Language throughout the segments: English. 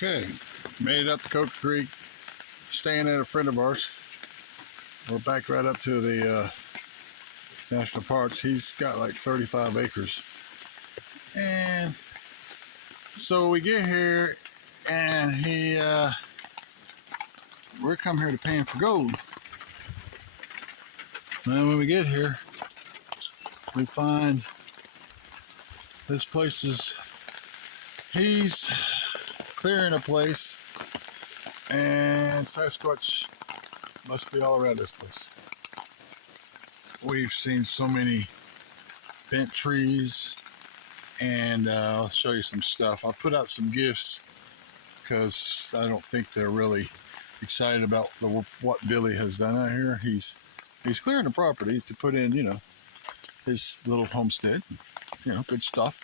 Okay, made it up to Coyote Creek, staying at a friend of ours. We're back right up to the national parks. He's got like 35 acres. And so we get here and we're come here to pay him for gold. And when we get here, we find this place he's clearing a place, and Sasquatch must be all around this place. We've seen so many bent trees, and I'll show you some stuff. I've put out some gifts because I don't think they're really excited about what Billy has done out here. He's clearing the property to put in, his little homestead, good stuff.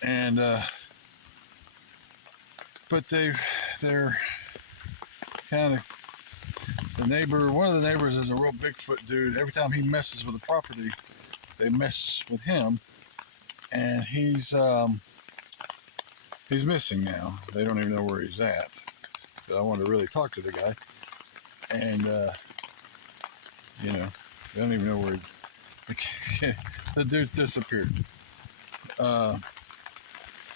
And but they're kind of, one of the neighbors is a real Bigfoot dude. Every time he messes with the property, they mess with him, and he's missing now. They don't even know where he's at. So I wanted to really talk to the guy, and they don't even know where the dude's disappeared.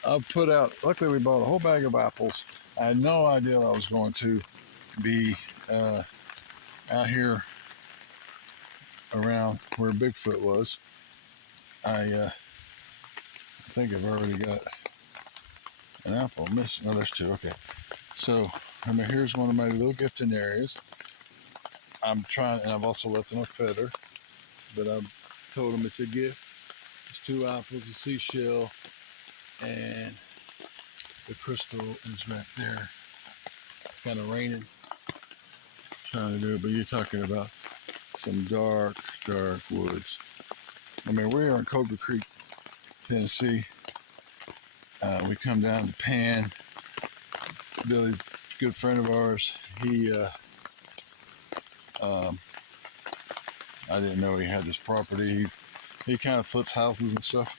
I've put out, luckily we bought a whole bag of apples. I had no idea I was going to be out here around where Bigfoot was. I think I've already got an apple missing. No, there's two. Okay. So, here's one of my little gifting areas. I'm trying, and I've also left in a feather, but I've told them it's a gift. It's 2 apples, a seashell, and the crystal is right there. It's kind of raining. Trying to do it, but you're talking about some dark woods. We are in Coyote Creek, Tennessee. We come down to Pan. Billy's a good friend of ours. I didn't know he had this property. He kind of flips houses and stuff.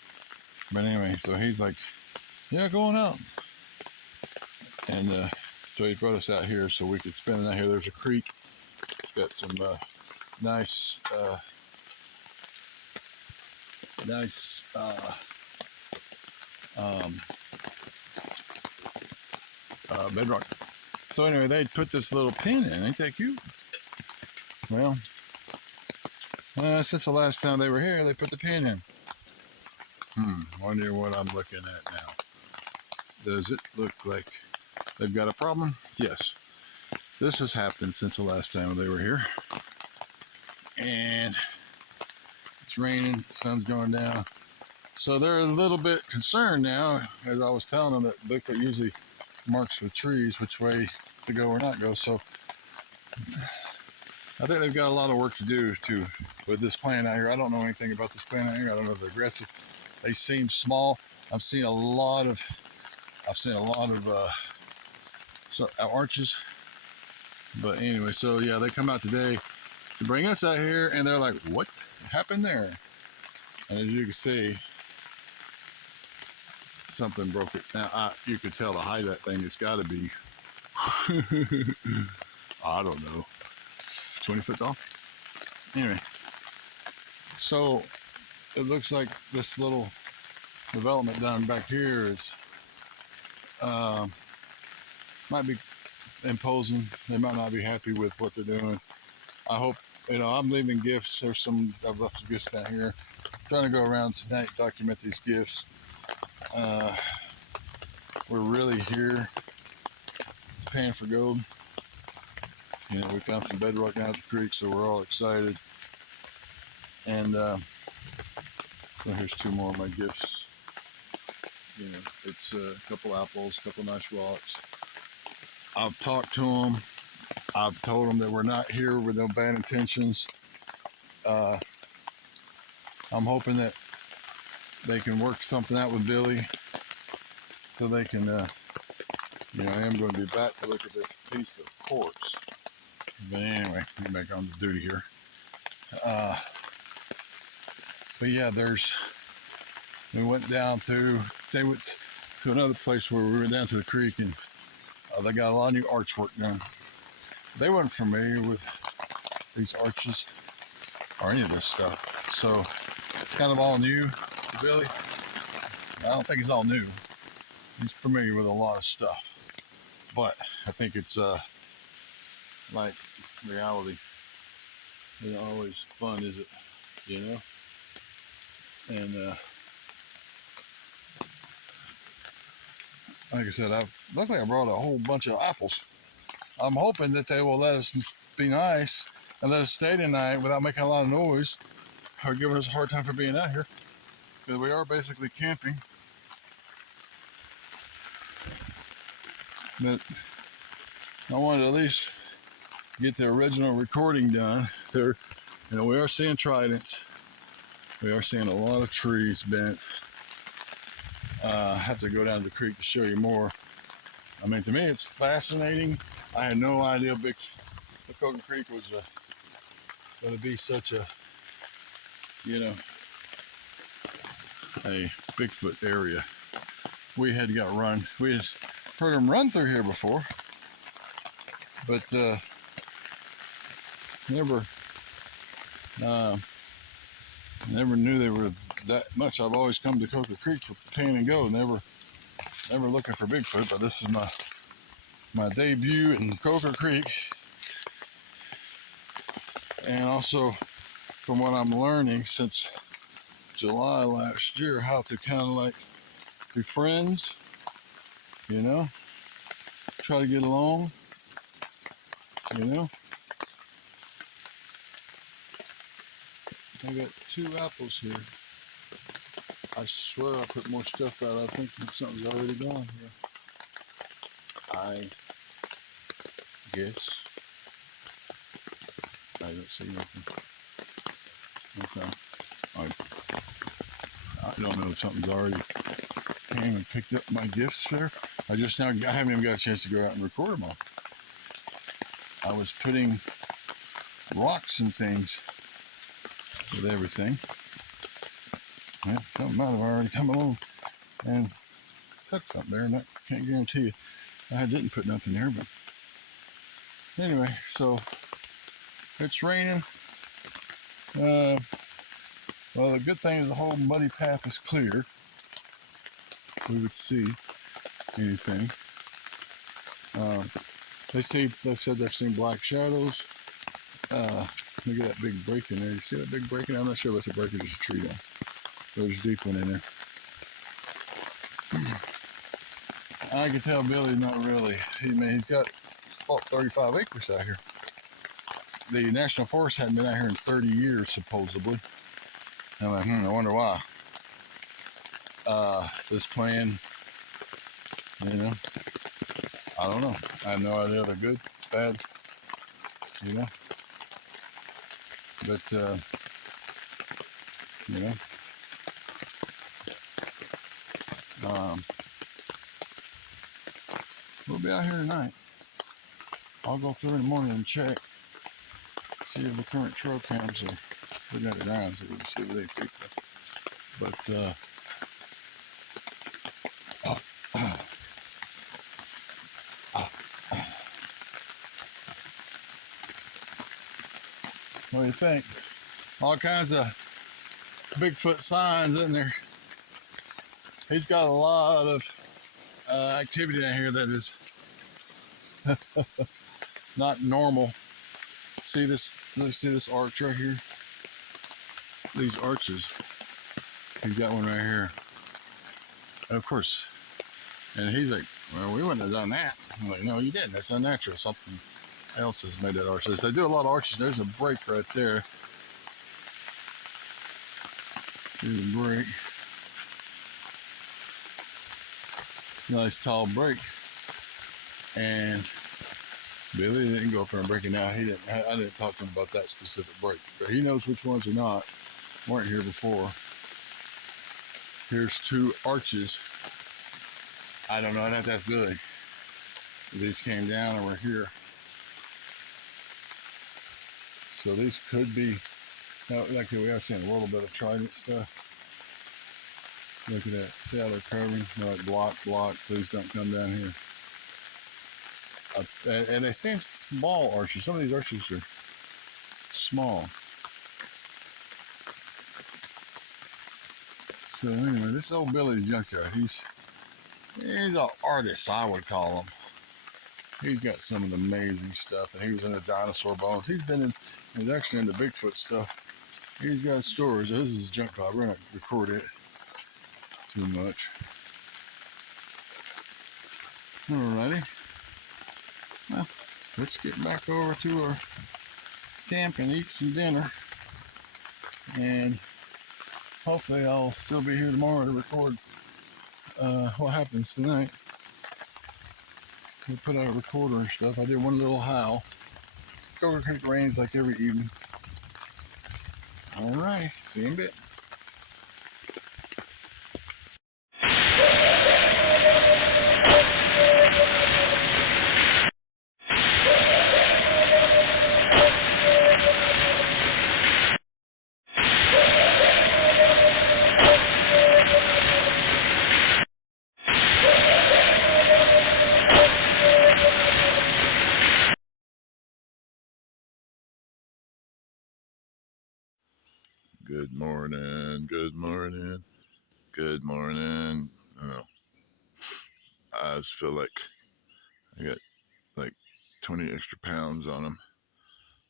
But anyway, so he's like, yeah, going out. And so he brought us out here so we could spend the night here. There's a creek. It's got some nice bedrock. So anyway, they put this little pin in. Ain't that cute? Well, since the last time they were here, they put the pin in. Wonder what I'm looking at now. Does it look like they've got a problem? Yes. This has happened since the last time they were here. And it's raining, the sun's going down. So they're a little bit concerned now, as I was telling them that Bigfoot usually marks with trees which way to go or not go. So I think they've got a lot of work to do with this clan out here. I don't know anything about this clan out here. I don't know if they're aggressive. They seem small. I've seen a lot of arches. But anyway, so yeah, they come out today to bring us out here, and they're like, what happened there? And as you can see, something broke it. Now, you could tell the height of that thing has got to be, I don't know, 20 foot tall. Anyway, so it looks like this little development down back here is, might be imposing. They might not be happy with what they're doing. I hope, I'm leaving gifts. I've left some gifts down here. I'm trying to go around tonight, document these gifts. We're really here paying for gold. We found some bedrock down at the creek, so we're all excited. And so here's 2 more of my gifts. It's a couple apples, a couple nice rocks. I've talked to them. I've told them that we're not here with no bad intentions. I'm hoping that they can work something out with Billy so they can, I am going to be back to look at this piece of quartz. But anyway, get back on the duty here. But yeah, we went down through, they went to another place where we went down to the creek, and They got a lot of new archwork done. They weren't familiar with these arches or any of this stuff. So it's kind of all new to Billy. I don't think it's all new. He's familiar with a lot of stuff. But I think it's like reality. It's not always fun, is it? You know? And like I said, luckily I brought a whole bunch of apples. I'm hoping that they will let us be nice and let us stay tonight without making a lot of noise or giving us a hard time for being out here. Because we are basically camping. But I wanted to at least get the original recording done. There, you know, we are seeing tridents. We are seeing a lot of trees bent. I have to go down to the creek to show you more. I mean, to me, it's fascinating. I had no idea the Pookuh Creek was going to be such a, you know, a Bigfoot area. We had got run. We had heard them run through here before, but never knew they were that much. I've always come to Pookuh Creek for pan and go, never looking for Bigfoot. But this is my debut in Pookuh Creek, and also from what I'm learning since July last year, how to kind of like be friends, you know, try to get along, you know. I got 2 apples here. I swear I put more stuff out. I think something's already gone here. I guess. I don't see nothing. Okay. I don't know if something's already came and picked up my gifts there. I haven't even got a chance to go out and record them all. I was putting rocks and things with everything. Yeah, something might have already come along and took something there, and I can't guarantee you. I didn't put nothing there, but anyway, so it's raining. Well, the good thing is the whole muddy path is clear. We would see anything. They said they've seen black shadows. Look at that big break in there. You see that big break in there? I'm not sure if that's a break or just a tree down. There's a deep one in there. I can tell Billy's not really. He's got about 35 acres out here. The National Forest hadn't been out here in 30 years, supposedly. I'm like, I wonder why. This plan, you know, I don't know. I have no idea. They're good, bad, you know. But, you know, we'll be out here tonight. I'll go through in the morning and check, see if the current trail cams are, we got it down so we can see what they think. But, what do you think? All kinds of Bigfoot signs in there. He's got a lot of activity down here that is not normal. See this arch right here? These arches. He's got one right here. And of course, and he's like, well, we wouldn't have done that. I'm like, no, you didn't. That's unnatural. Something else has made that arch. They do a lot of arches. There's a break right there. There's a break. Nice tall break. And Billy didn't go up there and break it out. I didn't talk to him about that specific break, but he knows which ones are not. Weren't here before. Here's 2 arches. I don't know. I'd have to ask Billy. These came down and were here. So these could be. Now, like we are seeing a little bit of trident stuff. Look at that. See how they're curving? They're like block. Please don't come down here. and they seem small arches. Some of these arches are small. So anyway, this is old Billy's junkyard. He's an artist, I would call him. He's got some of the amazing stuff, and he was into dinosaur bones. He's actually into Bigfoot stuff. He's got stores. This is junk pile. We're not record it too much. Alrighty. Well, let's get back over to our camp and eat some dinner. And hopefully I'll still be here tomorrow to record what happens tonight. We put out a recorder and stuff. I did one little howl. Silver Creek rains like every evening. Alright, see you in a bit. Good morning, good morning, good morning. Oh, I just feel like I got like 20 extra pounds on them.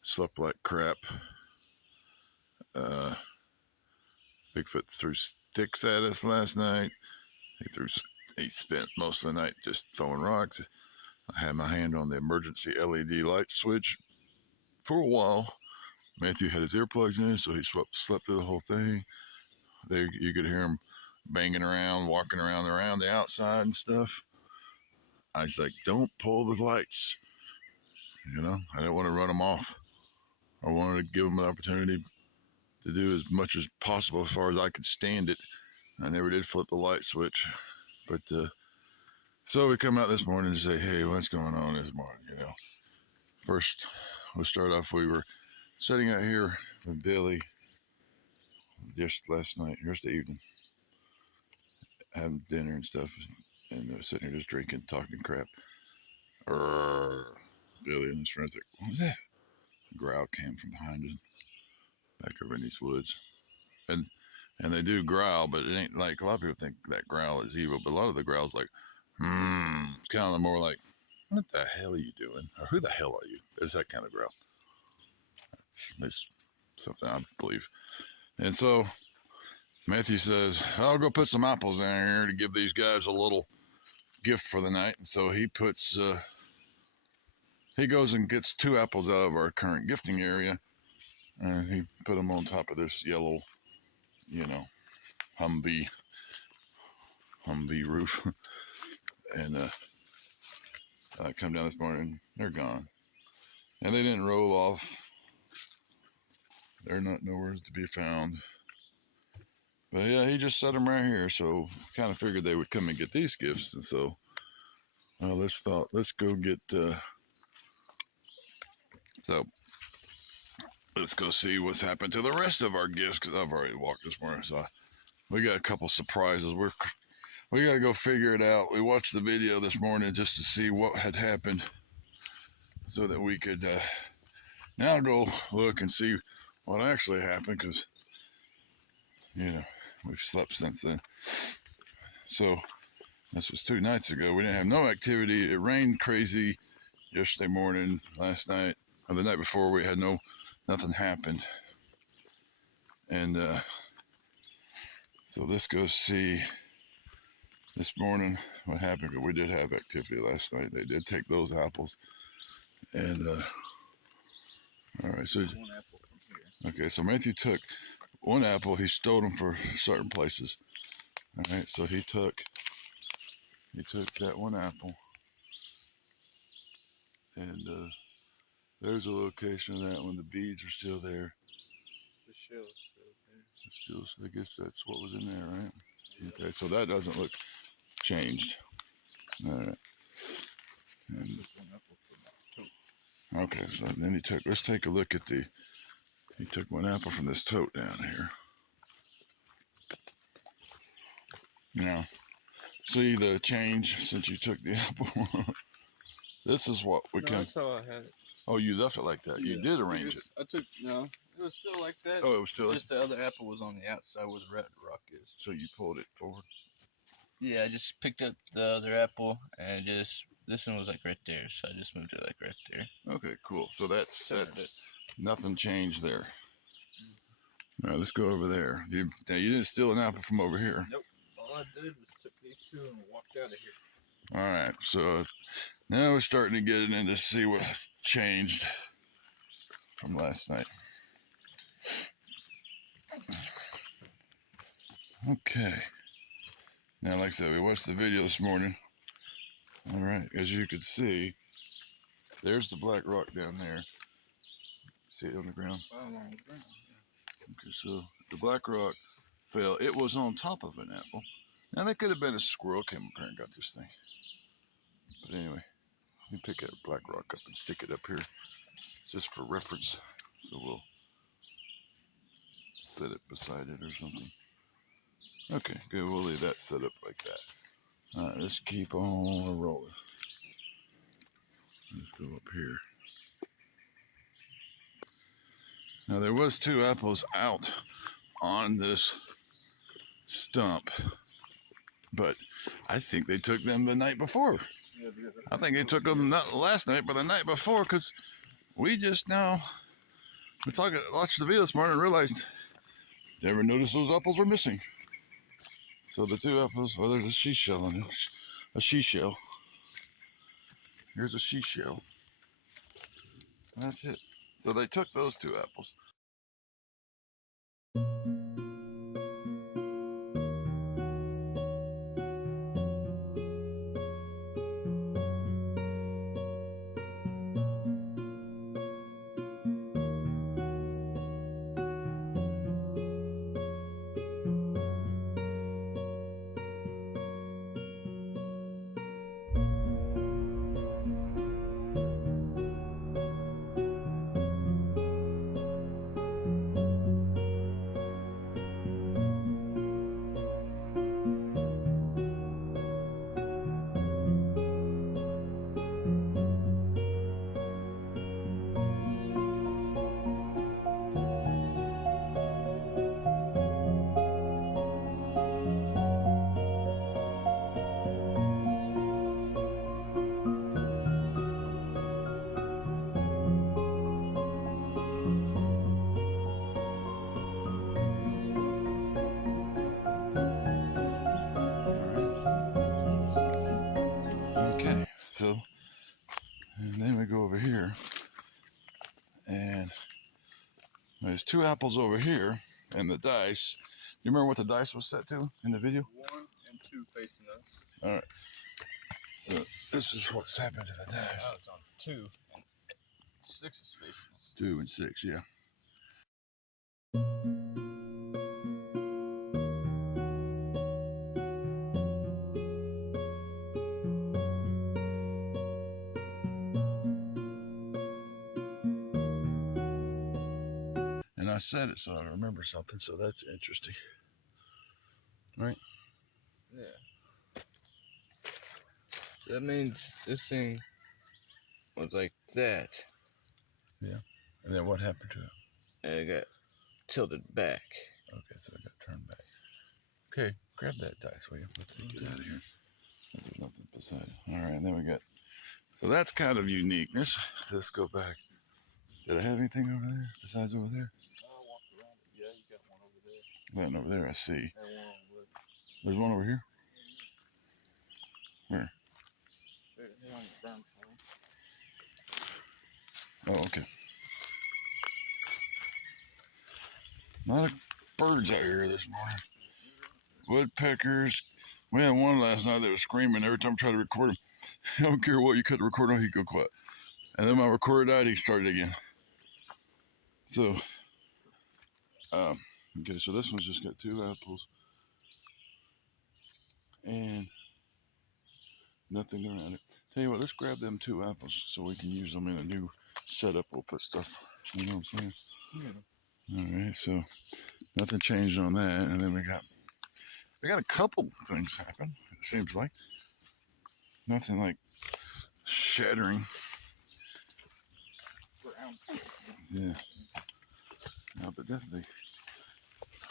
Slept like crap. Bigfoot threw sticks at us last night. He spent most of the night just throwing rocks. I had my hand on the emergency LED light switch for a while. Matthew had his earplugs in, so he slept through the whole thing. There, you could hear him banging around, walking around the outside and stuff. I was like, don't pull the lights. You know, I didn't want to run them off. I wanted to give them an opportunity to do as much as possible as far as I could stand it. I never did flip the light switch. But, so we come out this morning and say, hey, what's going on this morning, you know? First, we'll start off, we were sitting out here with Billy just last night, yesterday evening, having dinner and stuff, and sitting here just drinking, talking crap. Billy and his friends like, what was that? A growl came from behind him, back over in these woods. And they do growl, but it ain't like, a lot of people think that growl is evil, but a lot of the growls like, it's kind of more like, what the hell are you doing? Or who the hell are you? It's that kind of growl. It's something I believe. And so Matthew says, I'll go put some apples down here to give these guys a little gift for the night. And so he puts, he goes and gets 2 apples out of our current gifting area, and he put them on top of this yellow, you know, Humvee roof. And I come down this morning, they're gone. And they didn't roll off. They're not nowhere to be found. But yeah, he just set them right here, so kind of figured they would come and get these gifts. And so let's go get, so let's go see what's happened to the rest of our gifts, because I've already walked this morning. So we got a couple surprises. We got to go figure it out. We watched the video this morning just to see what had happened so that we could now go look and see what actually happened, because, you know, we've slept since then. So this was 2 nights ago. We didn't have no activity. It rained crazy yesterday morning, last night, or the night before. We had nothing happened. And so let's go see this morning what happened, because we did have activity last night. They did take those apples. And all right, so 1 apple from here. Okay, so Matthew took 1 apple. He stole them for certain places. All right, so he took that 1 apple, and there's a location of that one. The beads are still there. The shell's still there. I guess that's what was in there, right? Yeah. Okay, so that doesn't look changed. All right. And, okay, so then let's take a look at he took 1 apple from this tote down here. Now, see the change since you took the apple? This is what we can. That's how I had it. Oh, you left it like that. Yeah, you did arrange it. I took no. It was still like that. Oh, it was still. Just the other apple was on the outside where the red rock is. So you pulled it forward. Yeah, I just picked up the other apple and just this one was like right there, so I just moved it like right there. Okay, cool. So that's nothing changed there. All right, let's go over there. You didn't steal an apple from over here. Nope. All I did was took these two and walked out of here. All right, so now we're starting to get in to see what changed from last night. Okay. Now, like I said, we watched the video this morning. All right, as you can see, there's the black rock down there. See it on the ground? On the ground. Okay, so the black rock fell. It was on top of an apple. Now, that could have been a squirrel came up here and got this thing. But anyway, you pick that black rock up and stick it up here just for reference. So we'll set it beside it or something. Okay, good. We'll leave that set up like that. All right, let's keep on rolling. Let's go up here. Now, there was 2 apples out on this stump, but I think they took them the night before. I think they took them not last night, but the night before, because we just now, watched the video this morning and realized, never noticed those apples were missing. So the 2 apples, there's a she shell on it. A she shell. Here's a she shell. That's it. So they took those 2 apples. So, and then we go over here, and there's 2 apples over here, and the dice. You remember what the dice was set to in the video? 1 and 2 facing us. All right. So this is what's happened to the dice. Now it's on 2, and 6 is facing us. 2 and 6, yeah. And I said it so I remember something, so that's interesting. Right? Yeah. That means this thing was like that. Yeah. And then what happened to it? And it got tilted back. Okay, so it got turned back. Okay, grab that dice, will you? Let's get out of here. There's nothing beside it. All right, and then we got... So that's kind of uniqueness. Let's go back. Did I have anything over there besides over there? I walked around it. Yeah, you got one over there. One over there, I see. And one over there. There's one over here? Where? They're on the brown Oh, okay. A lot of birds out here this morning. Woodpeckers. We had one last night that was screaming every time I tried to record him. I don't care what you cut the record on, he'd go quiet. And then my recorder died, he started again. So, okay, so this one's just got 2 apples. And nothing around it. Tell you what, let's grab them 2 apples so we can use them in a new setup. We'll put stuff, you know what I'm saying? Yeah. All right, so nothing changed on that. And then we got a couple things happen, it seems like. Nothing like shattering. Yeah. No, but definitely.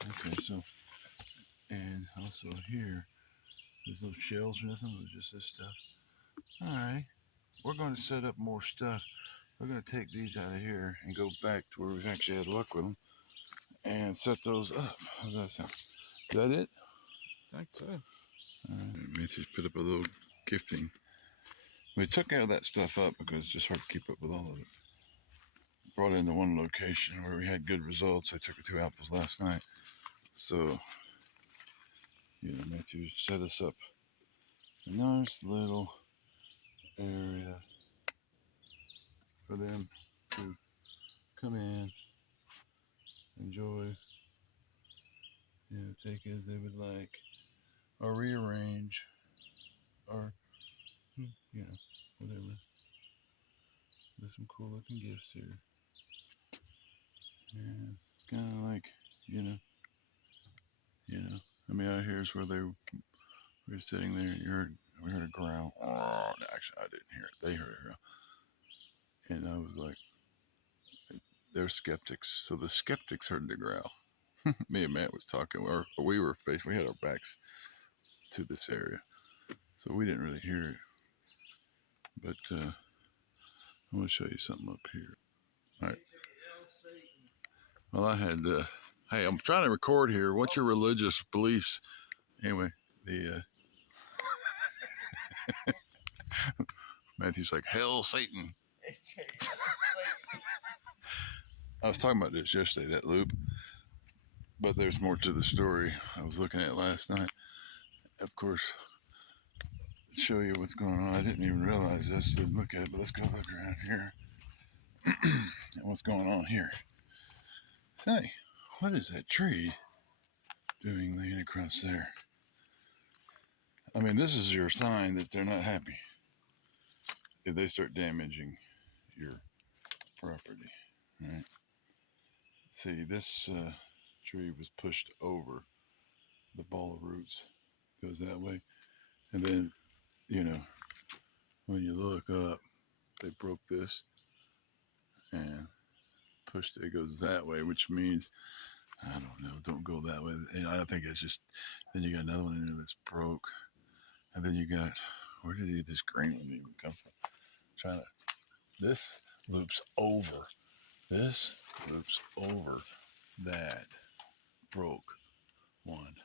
Okay, so, and also here, there's no shells or nothing, it's just this stuff. Alright, we're going to set up more stuff. We're going to take these out of here and go back to where we've actually had luck with them and set those up. How's that sound? Is that it? I think so. Alright, Matthew's put up a little gifting. We took all that stuff up because it's just hard to keep up with all of it. Brought it into one location where we had good results. I took the 2 apples last night. So, Matthew set us up a nice little area for them to come in, enjoy, take as they would like, or rearrange, or, whatever. There's some cool looking gifts here. And it's kind of like, I mean, out here is where we were sitting there and we heard a growl. Oh, actually, I didn't hear it. They heard it. And I was like, they're skeptics. So the skeptics heard the growl. Me and Matt was talking, or we had our backs to this area. So we didn't really hear it. But I'm going to show you something up here. All right. Well, I had, hey, I'm trying to record here. What's your religious beliefs? Anyway, the Matthew's like, hell, Satan. I was talking about this yesterday, that loop. But there's more to the story. I was looking at it last night. Of course, to show you what's going on. I didn't even realize this. Didn't look at it, but let's go look around here. And what's going on here? Hey, what is that tree doing laying across there? I mean, this is your sign that they're not happy if they start damaging your property, right? See, this tree was pushed over. The ball of roots goes that way. And then, when you look up, they broke this and pushed it. It goes that way, which means, I don't know, don't go that way. And I think it's just, then you got another one in there that's broke. And then you got, where did this green one even come from? This loops over. This loops over that broke one.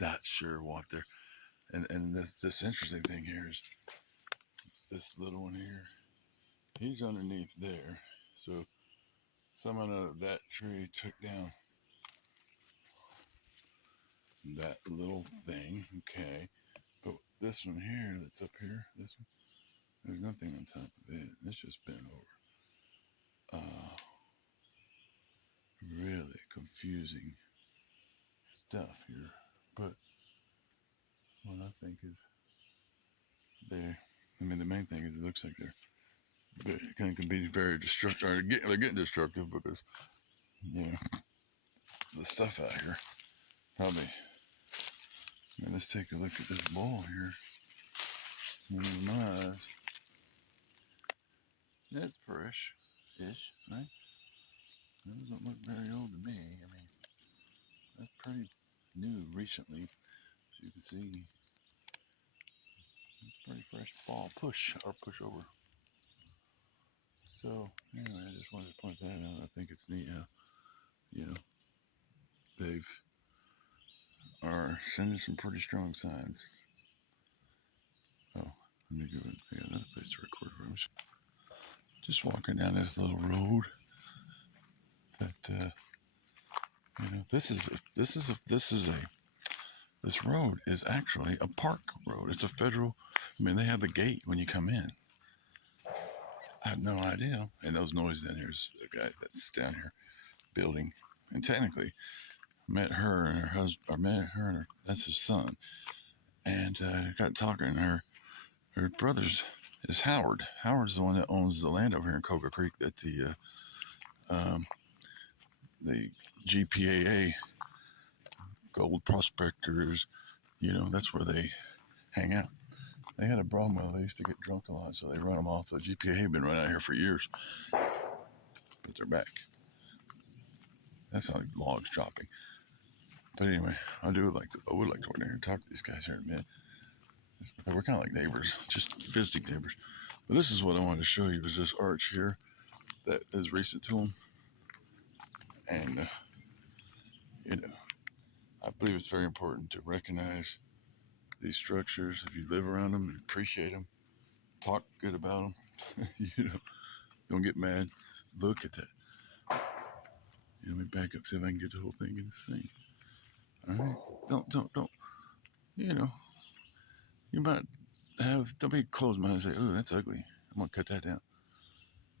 Not sure what they're, and this interesting thing here is this little one here. He's underneath there. So someone out of that tree took down that little thing. Okay. But this one here that's up here, this one, there's nothing on top of it. It's just bent over. Really confusing stuff here. But what I think is the main thing is it looks like they're can be very destructive. Or they're getting destructive because, the stuff out here probably. Let's take a look at this ball here. In my eyes, that's fresh-ish, right? That doesn't look very old to me. I mean, that's pretty new recently. As you can see, it's pretty fresh fall push or push over. So anyway, I just wanted to point that out. I think it's neat how, they've are sending some pretty strong signs. Oh, let me go and figure another place to record from. Just walking down this little road that this road is actually a park road. It's a federal. I mean, they have the gate when you come in. I had no idea. And those noises down here is the guy that's down here building. And technically, met her and her husband. I met her and that's his son. And got talking. Her brother's is Howard. Howard's the one that owns the land over here in Coca Creek that the GPAA gold prospectors, that's where they hang out. They had a problem with it. They used to get drunk a lot, so they run them off. The GPA have been running out here for years, but they're back. That sounds like logs chopping. But anyway, I would like to go in there and talk to these guys here in a minute. We're kind of like neighbors, just visiting neighbors. But this is what I wanted to show you, was this arch here that is recent to them. And, you know, I believe it's very important to recognize these structures. If you live around them, appreciate them, talk good about them, you know, don't get mad. Look at that. Let me back up, see if I can get the whole thing in this thing. All right, don't. You know, you might don't be closed-minded and say, "Oh, that's ugly. I'm gonna cut that down."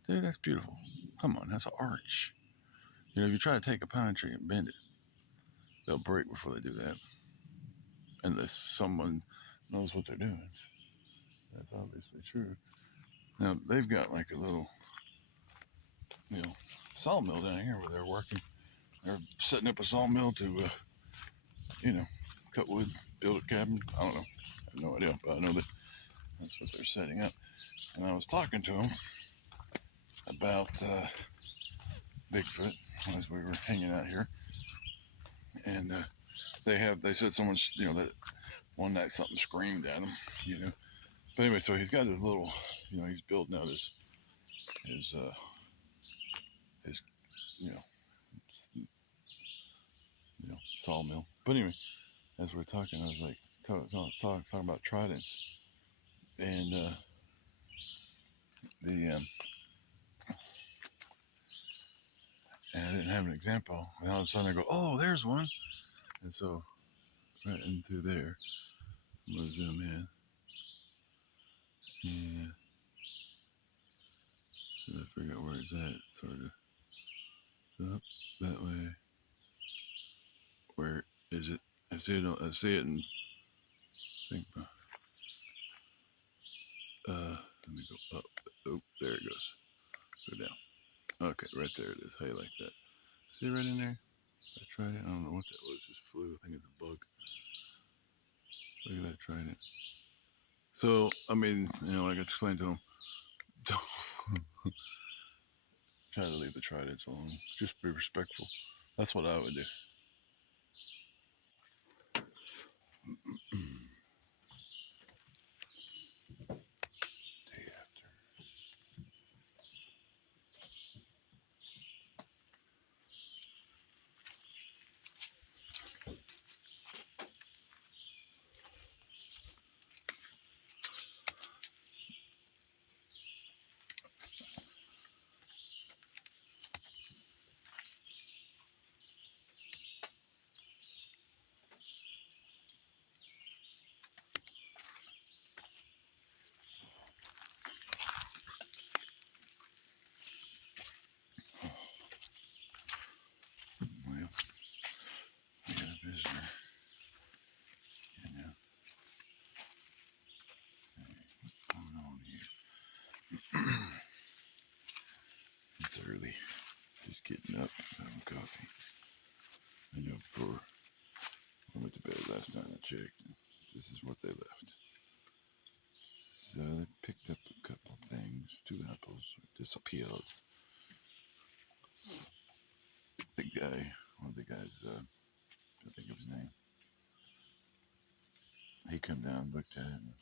Dude, that's beautiful. Come on, that's an arch. You know, if you try to take a pine tree and bend it, they'll break before they do that. Unless someone knows what they're doing. That's obviously true. Now they've got like a little, sawmill down here where they're working. They're setting up a sawmill to, cut wood, build a cabin. I don't know. I have no idea, but I know that that's what they're setting up. And I was talking to them about Bigfoot as we were hanging out here, and they said someone, that one night something screamed at him, But anyway, so he's got his little, he's building out his sawmill. But anyway, as we're talking, I was like talking about tridents, and and I didn't have an example. And all of a sudden I go, oh, there's one. And so right into there, I'm gonna zoom in, and I figure out where it's at, sort of up that way. Where is it? I see it and think, let me go up. Oh, there it goes. Go down. Okay, right there it is. How you like that? See right in there? I tried it. I don't know what that was. It just flew. I think it's a bug. Look at that trident. So, I mean, like I explained to him, try to leave the tridents alone. Just be respectful. That's what I would do. Day after. Well, we got a visitor. What's going on here? It's early. Just getting up, having coffee. I know before I went to bed last night, I checked, and this is what they left. So they picked up a couple things, 2 apples, disappeared. The guy, one of the guys, I think of his name, he come down, looked at it, and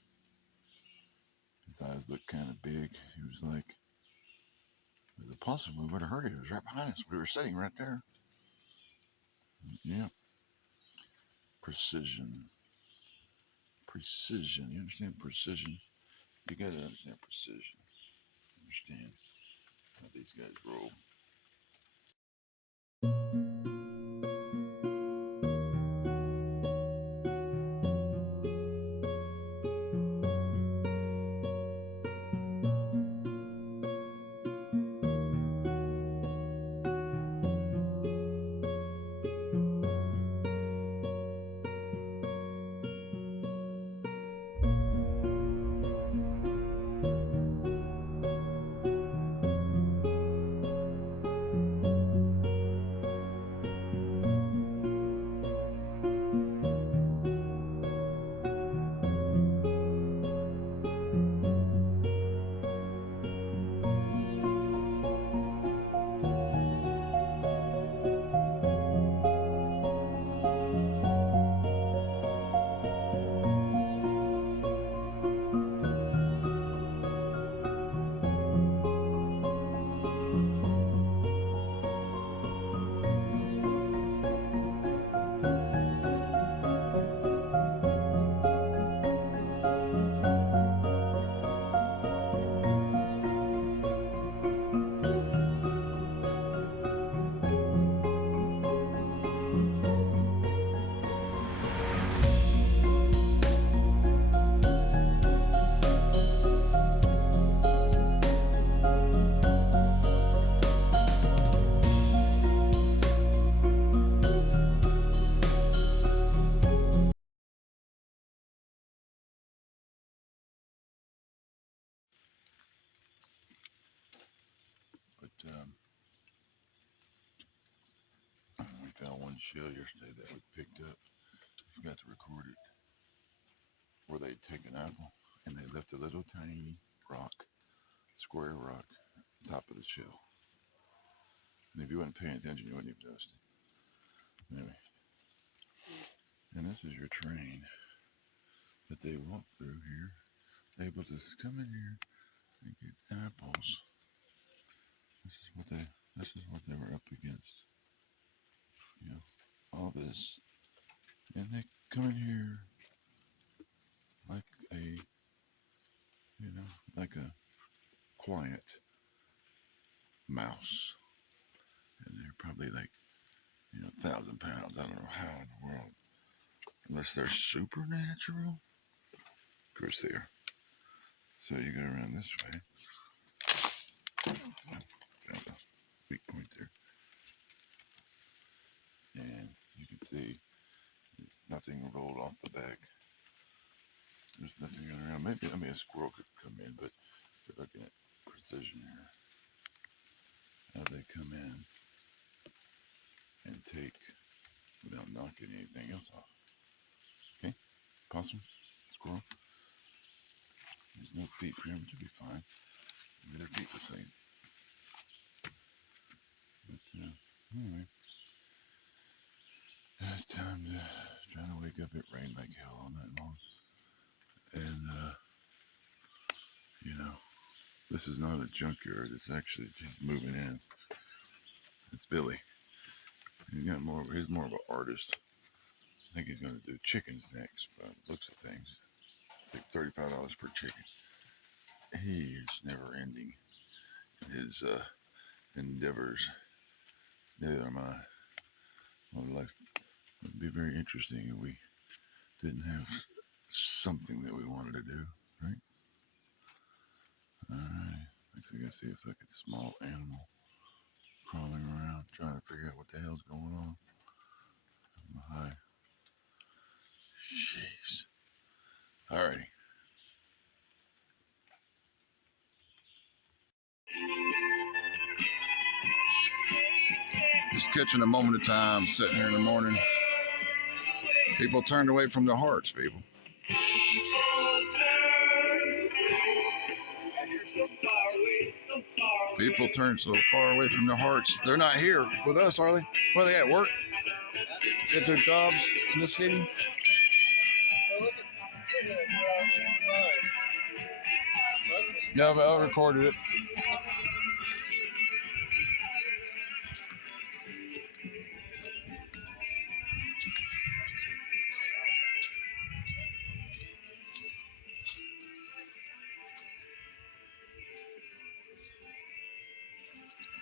his eyes looked kind of big. He was like, "Is it possible we would have heard it? It was right behind us. We were sitting right there." Yeah. Precision. Precision. You understand precision? You gotta understand precision. Understand how these guys roll. shell yesterday that we picked up. Forgot to record it. Where they take an apple and they left a little tiny rock, square rock, on top of the shell. And if you weren't paying attention, you wouldn't even notice it. Anyway, and this is your train that they walk through here, able to come in here and get apples. This is what they were up against. You know, all this, and they come in here like like a quiet mouse, and they're probably like 1,000 pounds. I don't know how in the world, unless they're supernatural. Of course they are. So you go around this way. Found a weak point there, and you can see there's nothing rolled off the back. There's nothing going around. Maybe a squirrel could come in, but you're looking at precision here. How they come in and take without knocking anything else off. Okay, possum, squirrel. There's no feet for him to be fine. Maybe their feet were clean. But anyway, it's time to try to wake up. It rained like hell all night long, and this is not a junkyard. It's actually just moving in. It's Billy. He's more of an artist. I think he's going to do chickens next, by the looks of things. It's like $35 per chicken. He is never ending in his endeavors. Neither am I. My life would be very interesting if we didn't have something that we wanted to do, right? Alright, next I gotta see if I can small animal crawling around, trying to figure out what the hell's going on. Hi. Jeez. Alrighty. Just catching a moment of time, sitting here in the morning. People turned away from their hearts, people. People turn so far away from their hearts. They're not here with us, are they? Where are they at? Work? At their jobs in the city? Yeah, but I recorded it.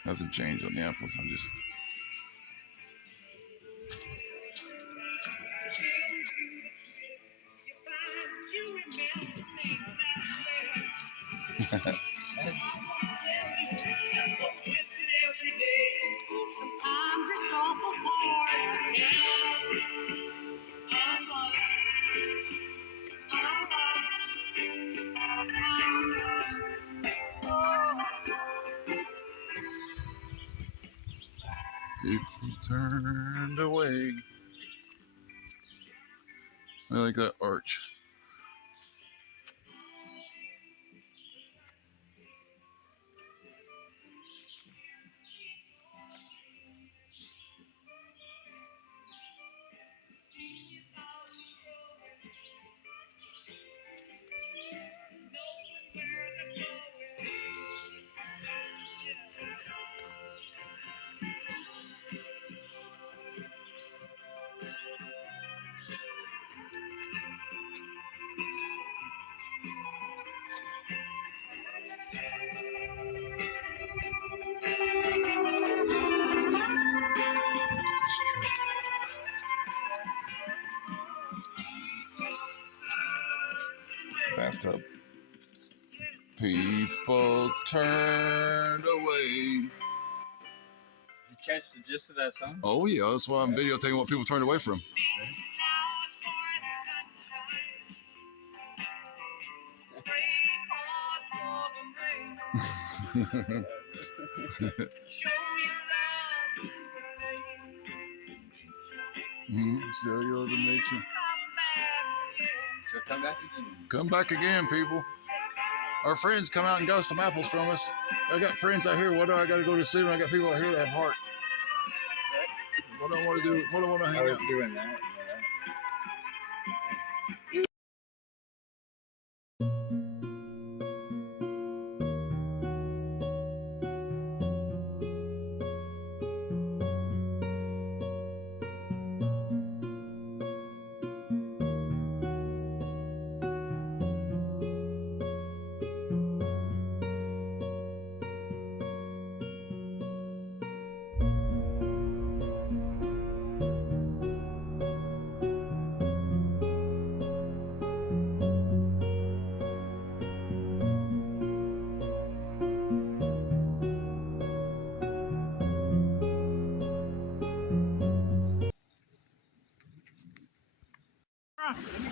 Nothing changed on the apples. I'm just. People turned away. I like that arch. Bathtub. People turned away. Did you catch the gist of that song? Oh yeah, that's why I'm videotaping what people turned away from. Still go to nature. So come back again. Come back again, people. Our friends come out and got some apples from us. I got friends out here. What do I got to go to see them? I got people out here that have heart. What do I want to do? What do I want to hang I was out? doing that.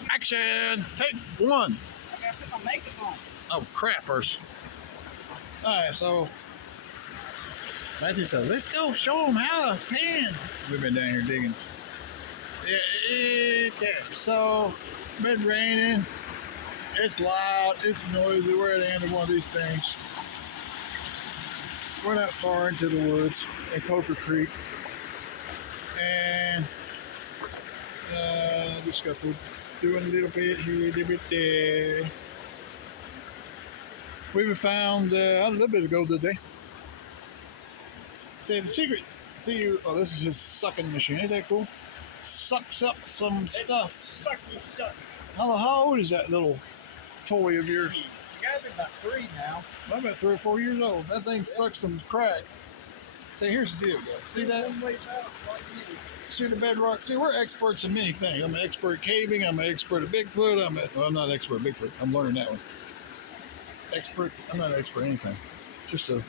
Action! Take one. I gotta put my makeup on. Oh, crappers. Alright, so Matthew said, let's go show them how to pan. We've been down here digging. Yeah, so, been raining. It's loud. It's noisy. We're at the end of one of these things. We're not far into the woods in Poker Creek. And just got to doing a little bit here, a little bit there. We found a little bit ago today. See, the secret to you, oh, this is his sucking machine. Ain't that cool? Sucks up some stuff. Sucky stuff. How old is that little toy of yours? You gotta be about 3 now. I'm about 3 or 4 years old. That thing sucks some crack. See, here's the deal, guys. See that? See the bedrock? See, we're experts in many things. I'm an expert at caving. I'm an expert at Bigfoot. I'm not an expert at Bigfoot. I'm learning that one. I'm not an expert at anything. Just to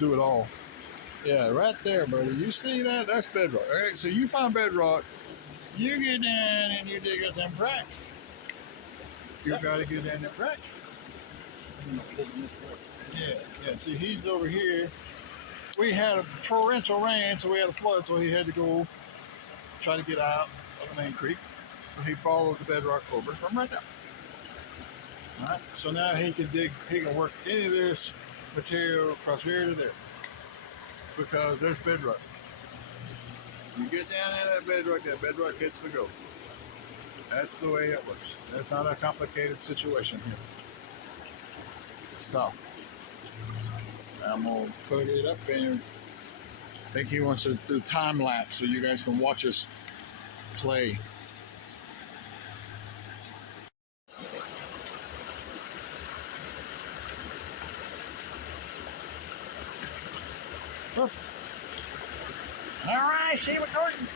do it all. Yeah, right there, buddy. You see that? That's bedrock. All right, so you find bedrock. You get down and you dig up them cracks. You gotta get down them cracks. Yeah. See, he's over here. We had a torrential rain, so we had a flood, so he had to go try to get out of the main creek. So he followed the bedrock over from right there. All right. So now he can work any of this material across here to there. Because there's bedrock. You get down in that bedrock hits the gold. That's the way it works. That's not a complicated situation here. So, I'm going to put it up and I think he wants to do time lapse so you guys can watch us play. All right, see recording.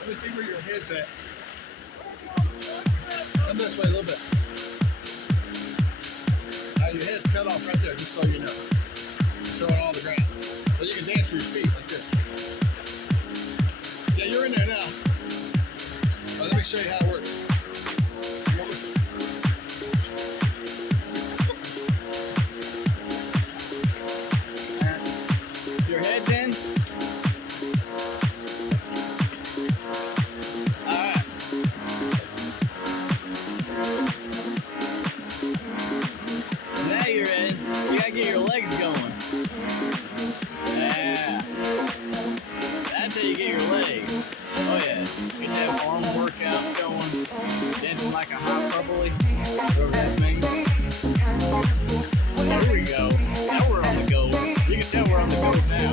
Let me see where your head's at. Come this way a little bit. Your head's cut off right there, just so you know. Showing all the ground. But you can dance with your feet like this. Yeah, you're in there now. Well, let me show you how it works. Your head's in. Get your legs going. Yeah. That's how you get your legs. Oh yeah. Get that arm workout going. Dancing like a hot bubbly. Whatever that means. There we go. Now we're on the go. You can tell we're on the go now.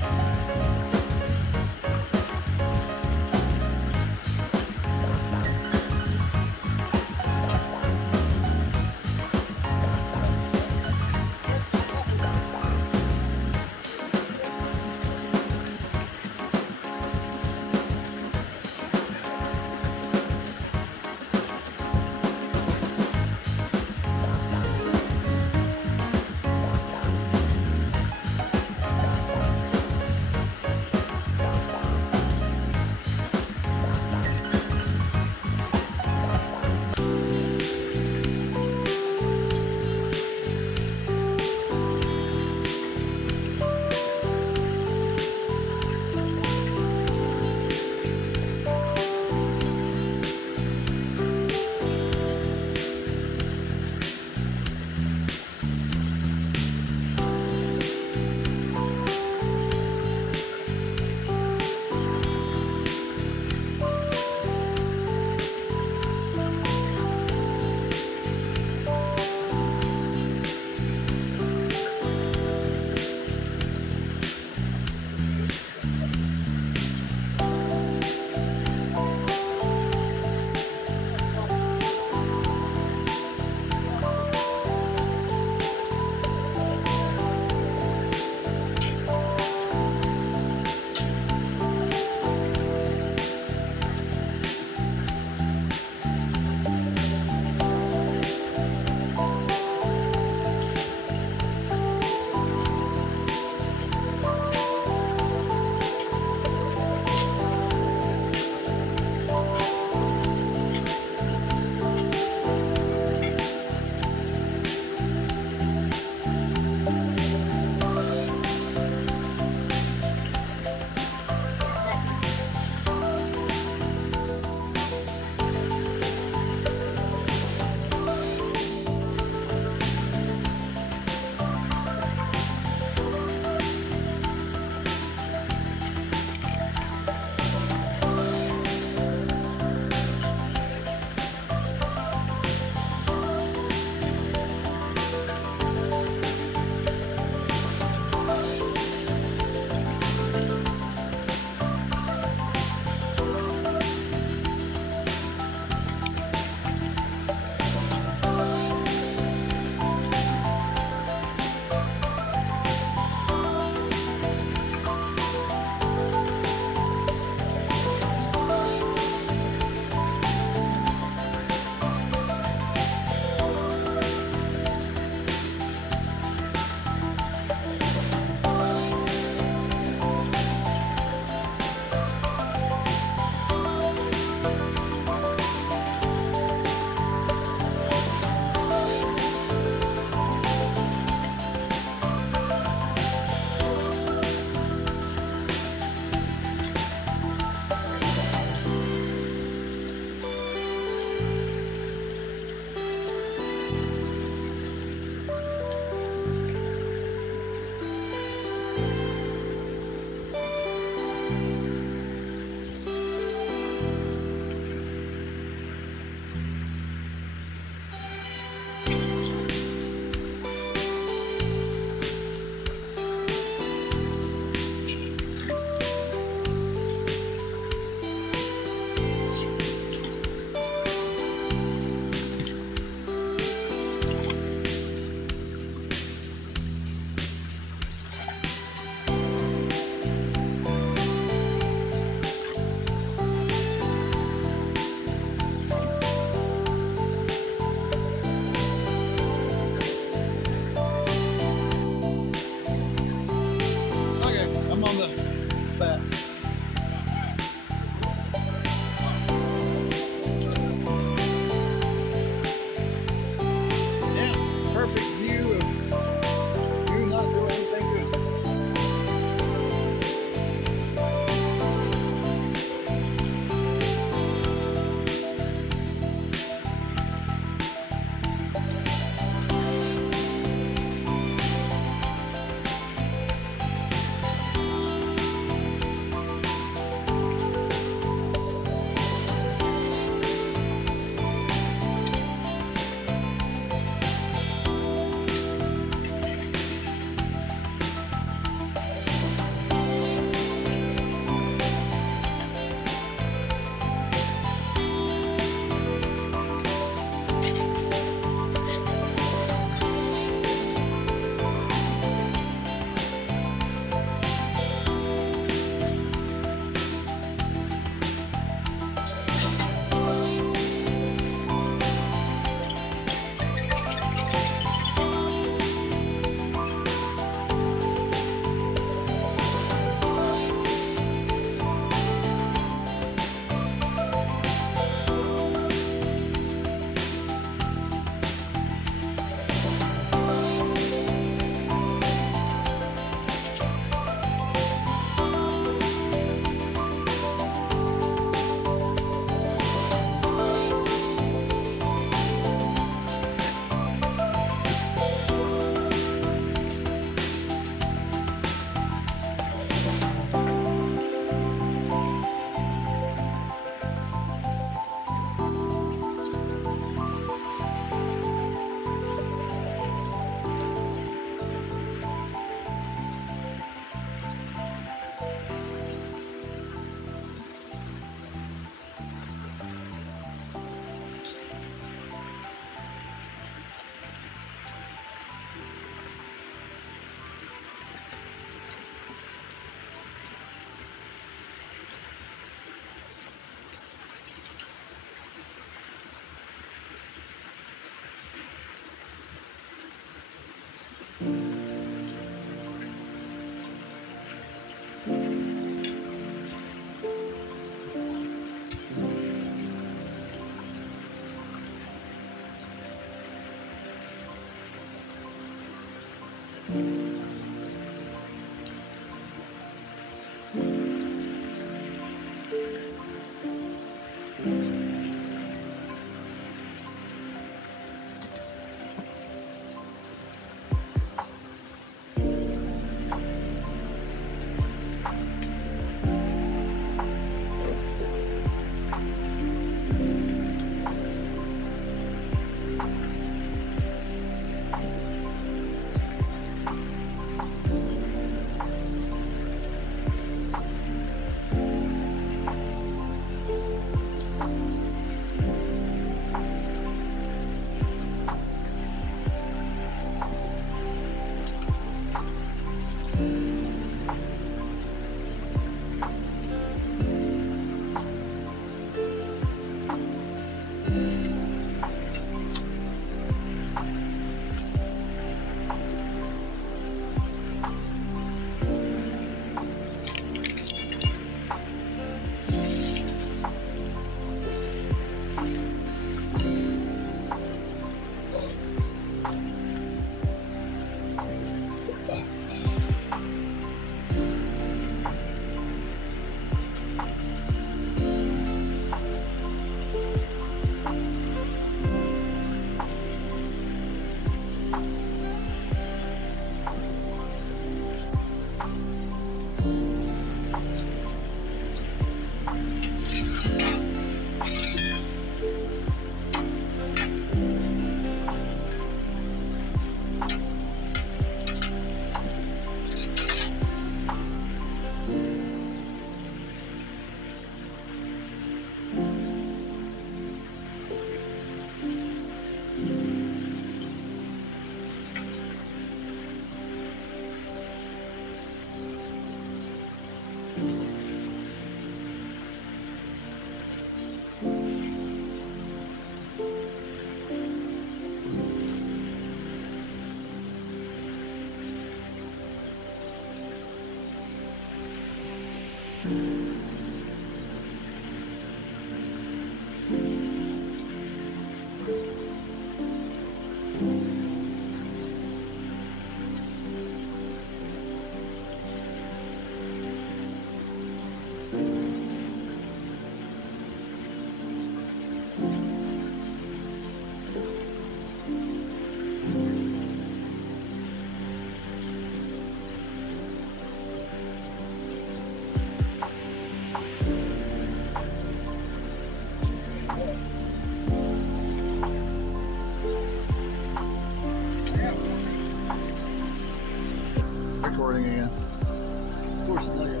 Recording again. Of course, it's later.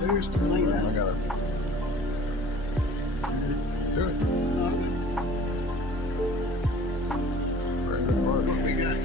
There's the clean I out. got it. Do it. Right, good part. What we got?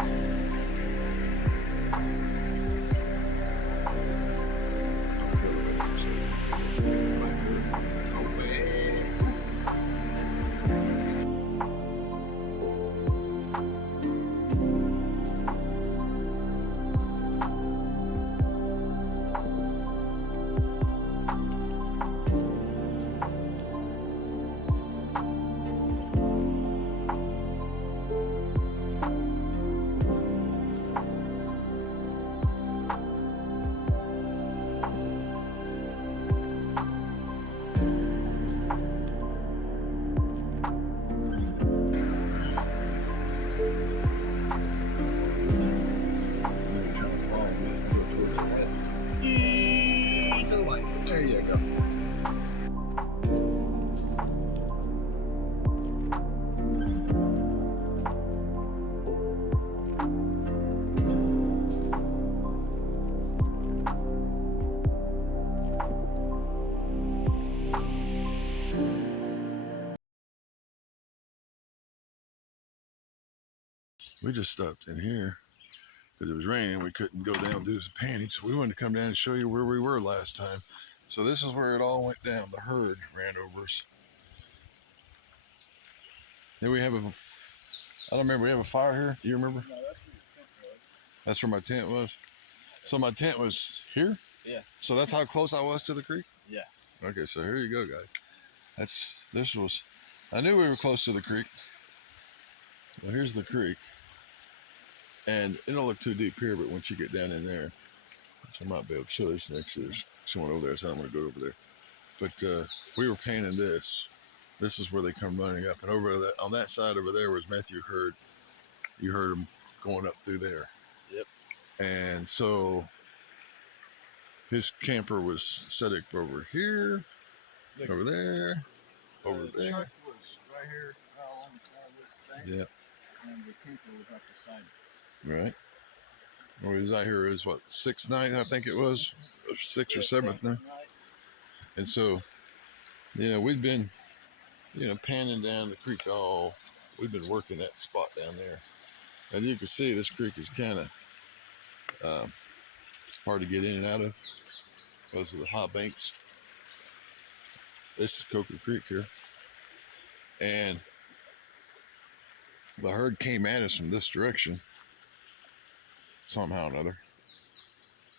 There you go. We just stopped in here because it was raining. We couldn't go down and do some panning, so we wanted to come down and show you where we were last time. So this is where it all went down. The herd ran over us. Then we have I don't remember, we have a fire here. Do you remember? No, that's where your tent was. That's where my tent was. So my tent was here? Yeah. So that's how close I was to the creek? Yeah. Okay, so here you go, guys. I knew we were close to the creek. Well, here's the creek. And it don't look too deep here, but once you get down in there, which I might be able to show this next, there's someone over there, so I'm going to go over there. But we were painting this. This is where they come running up, and over that on that side over there was Matthew heard. You heard him going up through there. Yep. And so his camper was set up over here, over there, over The there. truck was right here along the side of this thing. Yep. And the camper was up the side. Right. Well, he was out here. It was what, 6th night, I think it was, 6th or 7th night. And so, yeah, we've been, panning down the creek we've been working that spot down there. And you can see this creek is kind of hard to get in and out of because of the high banks. This is Coker Creek here. And the herd came at us from this direction somehow or another.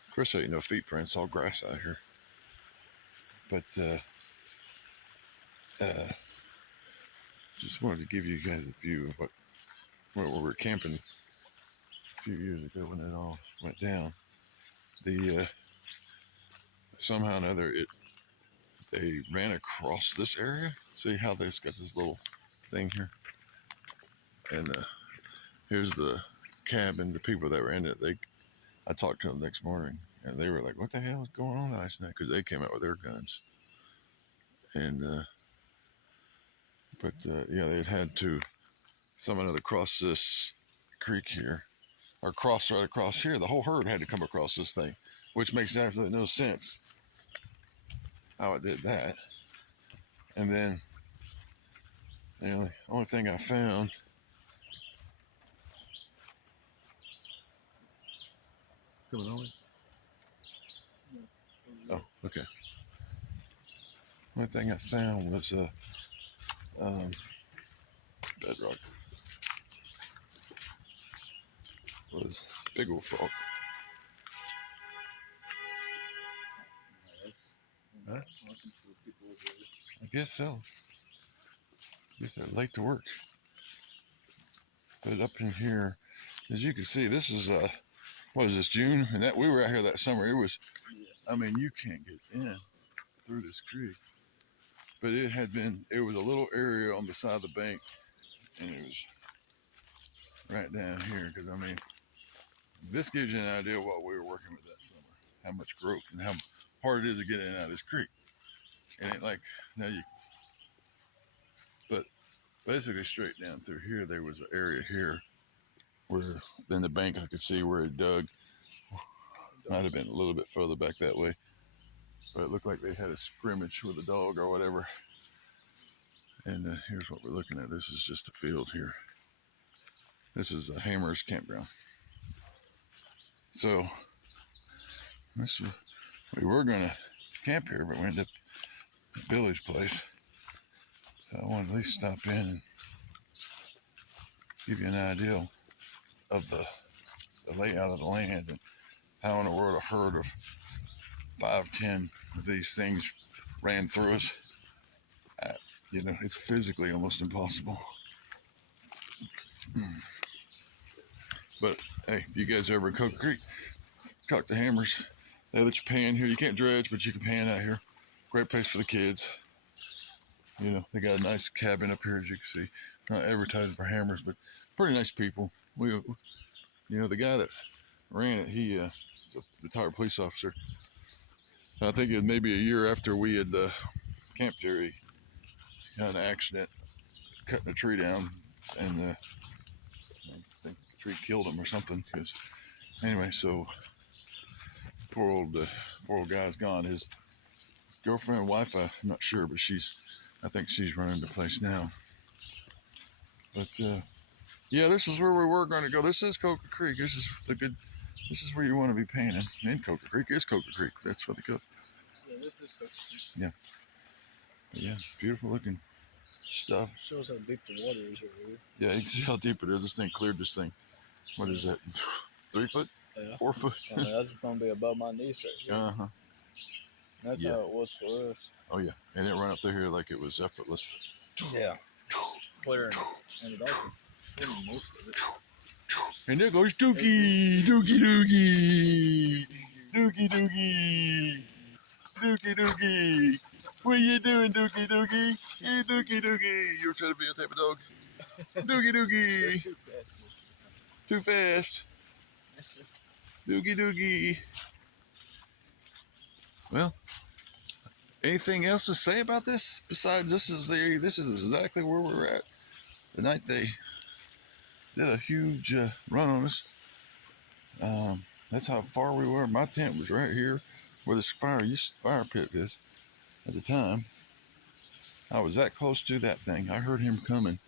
Of course, there ain't no feet prints, all grass out here. But just wanted to give you guys a view of where we were camping a few years ago when it all went down. Somehow or another they ran across this area. See how they've got this little thing here, and here's the cabin. The people that were in it, I talked to them next morning, and they were like, "What the hell is going on last night?" Because they came out with their guns, and they had to somehow to cross this creek here, or cross right across here. The whole herd had to come across this thing, which makes absolutely no sense how it did that. And then the only thing I found coming on. Oh, okay. Only thing I found was bedrock. Was big old frog. Huh? I guess so. I guess they're late to work. But up in here, as you can see, this is what is this, June? And that we were out here that summer. It was, I mean, you can't get in through this creek. But it was a little area on the side of the bank, and it was right down here. Because I mean, this gives you an idea of what we were working with that summer, how much growth and how hard it is to get in and out of this creek. It ain't like but basically straight down through here, there was an area here where then the bank I could see where it dug. Might have been a little bit further back that way, but it looked like they had a scrimmage with a dog or whatever. And here's what we're looking at. This is just a field here. This is a Hammer's campground. So we were gonna camp here, but we ended up at Billy's place. So I wanted to at least stop in and give you an idea of the layout of the land and how in the world a herd of 5-10 of these things ran through us. It's physically almost impossible. But hey, if you guys ever in Coker Creek, talk to Hammers. They let you pan here. You can't dredge, but you can pan out here. Great place for the kids. They got a nice cabin up here, as you can see. Not advertising for Hammers, but pretty nice people. The guy that ran it, he a retired police officer. I think it was maybe a year after we had camped here, he had an accident cutting a tree down, and I think the tree killed him or something. Anyway, so poor old guy's gone. His girlfriend, wife, I'm not sure, but I think she's running the place now. But yeah, this is where we were going to go. This is Coker Creek. This is where you want to be panning. And Coker Creek is Coker Creek. That's what they call it. Yeah, this is Coker Creek. Yeah. But yeah, beautiful looking stuff. Shows how deep the water is over here. Yeah, you can see how deep it is. This thing cleared this thing. What is that? 3 foot? Yeah. 4 foot? I mean, that's going to be above my knees right here. Uh-huh. That's Yeah. how it was for us. Oh yeah, and it ran up through here like it was effortless. Yeah. Clearing it. And it also swim most of it. And there goes Dookie, Dookie, Dookie, Dookie, Dookie, Dookie, Dookie. What you doing, Dookie Dookie? Hey, Dookie Dookie. You're trying to be a type of dog. Dookie Dookie. Too fast. Dookie Dookie. Well, anything else to say about this besides this is exactly where we're at. The night they did a huge run on us. That's how far we were. My tent was right here where this fire pit is. At the time, I was that close to that thing. I heard him coming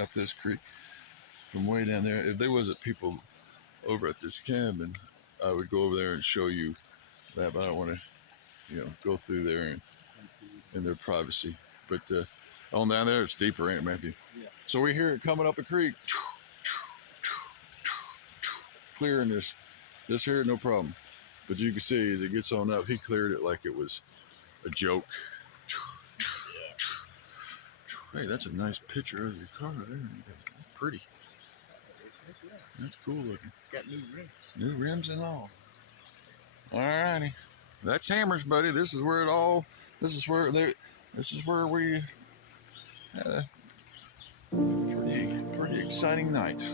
up this creek from way down there. If there wasn't people over at this cabin, I would go over there and show you that, but I don't want to, go through there and in their privacy. But on down there, it's deeper, ain't it, Matthew? Yeah. So we hear it coming up the creek, clearing this here, no problem. But you can see as it gets on up, he cleared it like it was a joke. Hey, that's a nice picture of your car there. That's pretty. That's cool looking. Got new rims. New rims and all. Alrighty. That's Hammers, buddy. This is where this is where we had a pretty exciting night.